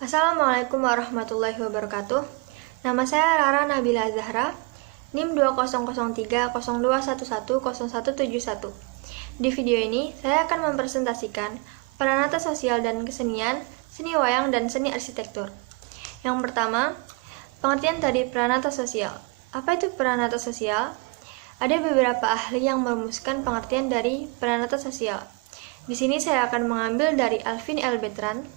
Assalamualaikum warahmatullahi wabarakatuh. Nama saya Rara Nabila Zahra, NIM 200302110171. Di video ini, saya akan mempresentasikan peranata sosial dan kesenian, seni wayang, dan seni arsitektur. Yang pertama, pengertian dari peranata sosial. Apa itu peranata sosial? Ada beberapa ahli yang merumuskan pengertian dari peranata sosial. Di sini saya akan mengambil dari Alvin L. Bertrand,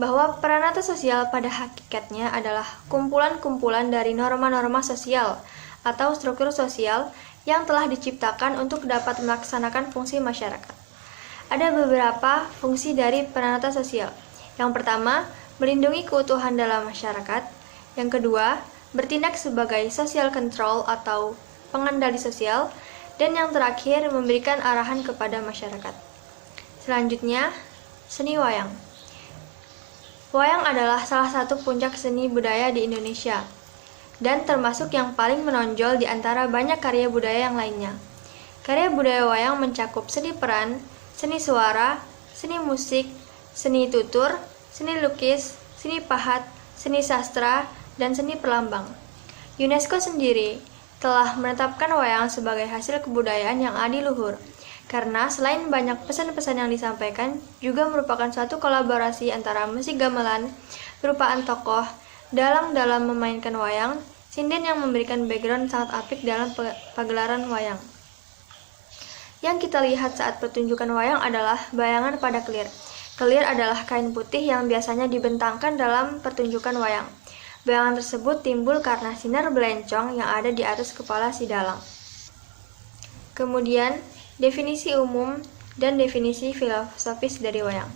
bahwa peranata sosial pada hakikatnya adalah kumpulan-kumpulan dari norma-norma sosial atau struktur sosial yang telah diciptakan untuk dapat melaksanakan fungsi masyarakat. Ada beberapa fungsi dari peranata sosial. Yang pertama, melindungi keutuhan dalam masyarakat. Yang kedua, bertindak sebagai social control atau pengendali sosial. Dan yang terakhir, memberikan arahan kepada masyarakat. Selanjutnya, seni wayang. Wayang adalah salah satu puncak seni budaya di Indonesia, dan termasuk yang paling menonjol di antara banyak karya budaya yang lainnya. Karya budaya wayang mencakup seni peran, seni suara, seni musik, seni tutur, seni lukis, seni pahat, seni sastra, dan seni perlambang. UNESCO sendiri telah menetapkan wayang sebagai hasil kebudayaan yang adiluhur, karena selain banyak pesan-pesan yang disampaikan, juga merupakan suatu kolaborasi antara musik gamelan, perupaan tokoh, dalang memainkan wayang, sinden yang memberikan background sangat apik dalam pagelaran wayang. Yang kita lihat saat pertunjukan wayang adalah bayangan pada kelir. Kelir adalah kain putih yang biasanya dibentangkan dalam pertunjukan wayang. Bayangan tersebut timbul karena sinar belencong yang ada di atas kepala si dalang. Kemudian, definisi umum dan definisi filosofis dari wayang.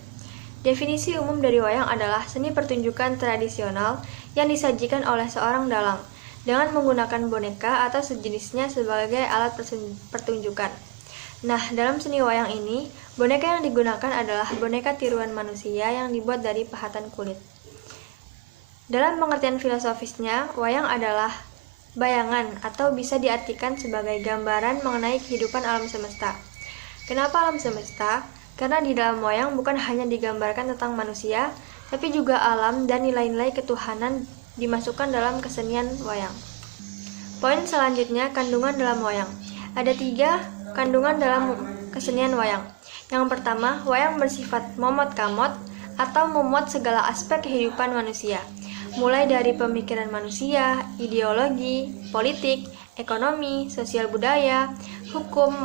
Definisi umum dari wayang adalah seni pertunjukan tradisional yang disajikan oleh seorang dalang dengan menggunakan boneka atau sejenisnya sebagai alat pertunjukan. Nah, dalam seni wayang ini, boneka yang digunakan adalah boneka tiruan manusia yang dibuat dari pahatan kulit. Dalam pengertian filosofisnya, wayang adalah bayangan atau bisa diartikan sebagai gambaran mengenai kehidupan alam semesta. Kenapa alam semesta? Karena di dalam wayang bukan hanya digambarkan tentang manusia, tapi juga alam dan nilai-nilai ketuhanan dimasukkan dalam kesenian wayang. Poin selanjutnya, kandungan dalam wayang. Ada 3 kandungan dalam kesenian wayang. Yang pertama, wayang bersifat momot-kamot atau memuat segala aspek kehidupan manusia, mulai dari pemikiran manusia, ideologi, politik, ekonomi, sosial budaya, hukum,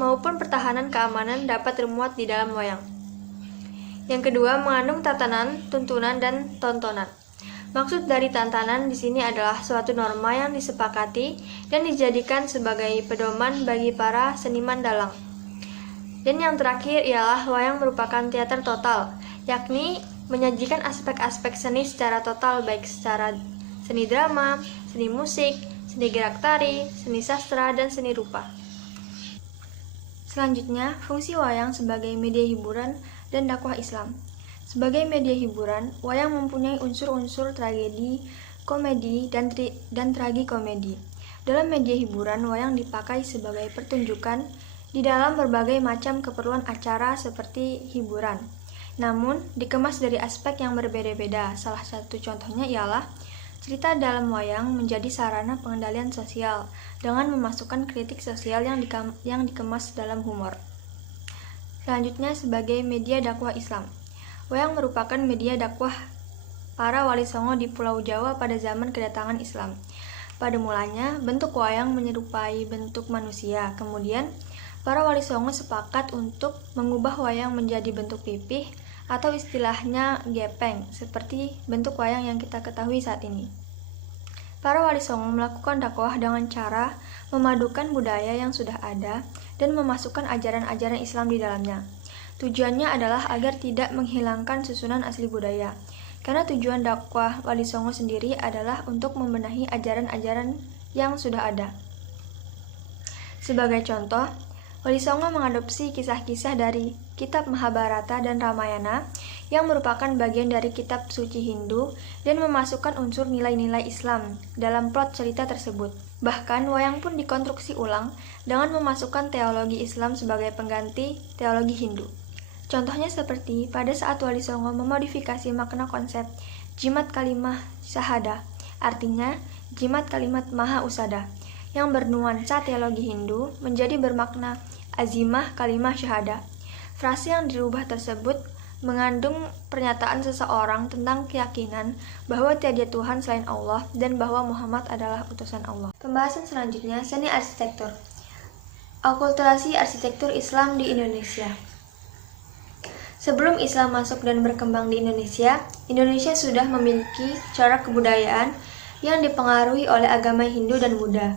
maupun pertahanan keamanan dapat termuat di dalam wayang. Yang kedua, mengandung tatanan, tuntunan, dan tontonan. Maksud dari tatanan di sini adalah suatu norma yang disepakati dan dijadikan sebagai pedoman bagi para seniman dalang. Dan yang terakhir ialah wayang merupakan teater total, yakni menyajikan aspek-aspek seni secara total, baik secara seni drama, seni musik, seni gerak tari, seni sastra, dan seni rupa. Selanjutnya, fungsi wayang sebagai media hiburan dan dakwah Islam. Sebagai media hiburan, wayang mempunyai unsur-unsur tragedi, komedi, dan tragikomedi. Dalam media hiburan, wayang dipakai sebagai pertunjukan di dalam berbagai macam keperluan acara seperti hiburan. Namun, dikemas dari aspek yang berbeda-beda. Salah satu contohnya ialah cerita dalam wayang menjadi sarana pengendalian sosial dengan memasukkan kritik sosial yang dikemas dalam humor. Selanjutnya, sebagai media dakwah Islam. Wayang merupakan media dakwah para wali songo di Pulau Jawa pada zaman kedatangan Islam. Pada mulanya, bentuk wayang menyerupai bentuk manusia. Kemudian, para wali songo sepakat untuk mengubah wayang menjadi bentuk pipih atau istilahnya gepeng, seperti bentuk wayang yang kita ketahui saat ini. Para wali songo melakukan dakwah dengan cara memadukan budaya yang sudah ada dan memasukkan ajaran-ajaran Islam di dalamnya. Tujuannya adalah agar tidak menghilangkan susunan asli budaya, karena tujuan dakwah wali songo sendiri adalah untuk membenahi ajaran-ajaran yang sudah ada. Sebagai contoh, Wali Songo mengadopsi kisah-kisah dari kitab Mahabharata dan Ramayana yang merupakan bagian dari kitab suci Hindu dan memasukkan unsur nilai-nilai Islam dalam plot cerita tersebut. Bahkan wayang pun dikonstruksi ulang dengan memasukkan teologi Islam sebagai pengganti teologi Hindu. Contohnya seperti pada saat Wali Songo memodifikasi makna konsep jimat kalimah syahada, artinya jimat kalimat maha usada, yang bernuansa teologi Hindu menjadi bermakna azimah kalimah syahada. Frase yang dirubah tersebut mengandung pernyataan seseorang tentang keyakinan bahwa tiada Tuhan selain Allah dan bahwa Muhammad adalah utusan Allah. Pembahasan selanjutnya, seni arsitektur. Akulturasi arsitektur Islam di Indonesia. Sebelum Islam masuk dan berkembang di Indonesia sudah memiliki corak kebudayaan yang dipengaruhi oleh agama Hindu dan Buddha.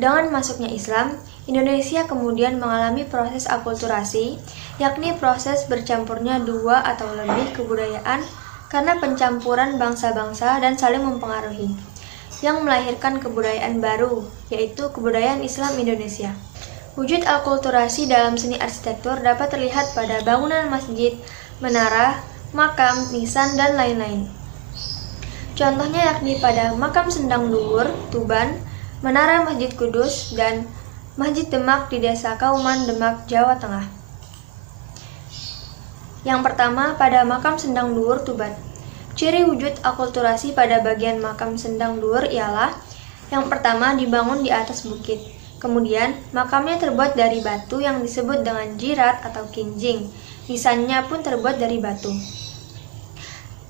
Dengan masuknya Islam, Indonesia kemudian mengalami proses akulturasi, yakni proses bercampurnya dua atau lebih kebudayaan karena pencampuran bangsa-bangsa dan saling mempengaruhi, yang melahirkan kebudayaan baru, yaitu kebudayaan Islam Indonesia. Wujud akulturasi dalam seni arsitektur dapat terlihat pada bangunan masjid, menara, makam, nisan, dan lain-lain. Contohnya yakni pada Makam Sendang Dhuwur, Tuban, Menara Masjid Kudus, dan Masjid Demak di Desa Kauman, Demak, Jawa Tengah. Yang pertama, pada Makam Sendang Dhuwur, Tuban. Ciri wujud akulturasi pada bagian Makam Sendang Dhuwur ialah yang pertama dibangun di atas bukit. Kemudian, makamnya terbuat dari batu yang disebut dengan jirat atau kinjing. Nisannya pun terbuat dari batu.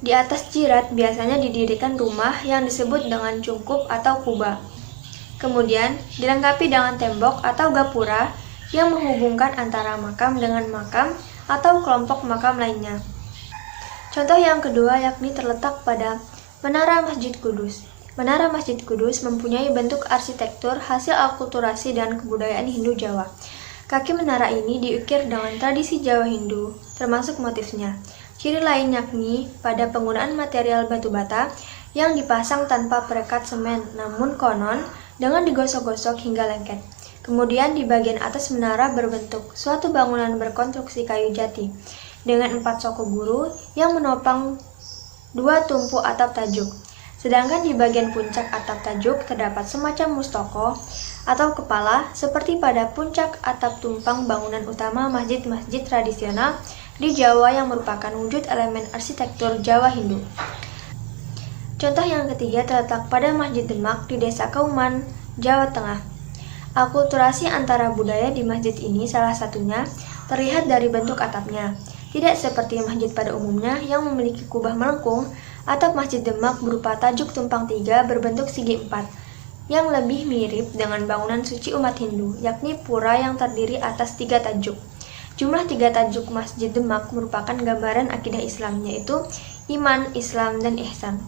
Di atas jirat biasanya didirikan rumah yang disebut dengan cungkup atau kuba. Kemudian, dilengkapi dengan tembok atau gapura yang menghubungkan antara makam dengan makam atau kelompok makam lainnya. Contoh yang kedua yakni terletak pada Menara Masjid Kudus. Menara Masjid Kudus mempunyai bentuk arsitektur hasil akulturasi dan kebudayaan Hindu Jawa. Kaki menara ini diukir dengan tradisi Jawa Hindu, termasuk motifnya. Ciri lain yakni pada penggunaan material batu bata yang dipasang tanpa perekat semen, namun konon dengan digosok-gosok hingga lengket. Kemudian di bagian atas menara berbentuk suatu bangunan berkonstruksi kayu jati, dengan 4 soko guru yang menopang 2 tumpu atap tajuk. Sedangkan di bagian puncak atap tajuk terdapat semacam mustoko atau kepala seperti pada puncak atap tumpang bangunan utama masjid-masjid tradisional di Jawa yang merupakan wujud elemen arsitektur Jawa Hindu. Contoh yang ketiga terletak pada Masjid Demak di Desa Kauman, Jawa Tengah. Akulturasi antara budaya di masjid ini salah satunya terlihat dari bentuk atapnya. Tidak seperti masjid pada umumnya yang memiliki kubah melengkung, atap Masjid Demak berupa tajuk tumpang 3 berbentuk segi 4, yang lebih mirip dengan bangunan suci umat Hindu, yakni pura yang terdiri atas 3 tajuk. Jumlah 3 tajuk Masjid Demak merupakan gambaran akidah Islam, yaitu iman, Islam, dan ihsan.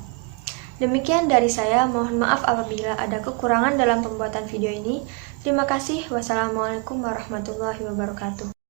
Demikian dari saya, mohon maaf apabila ada kekurangan dalam pembuatan video ini. Terima kasih. Wassalamualaikum warahmatullahi wabarakatuh.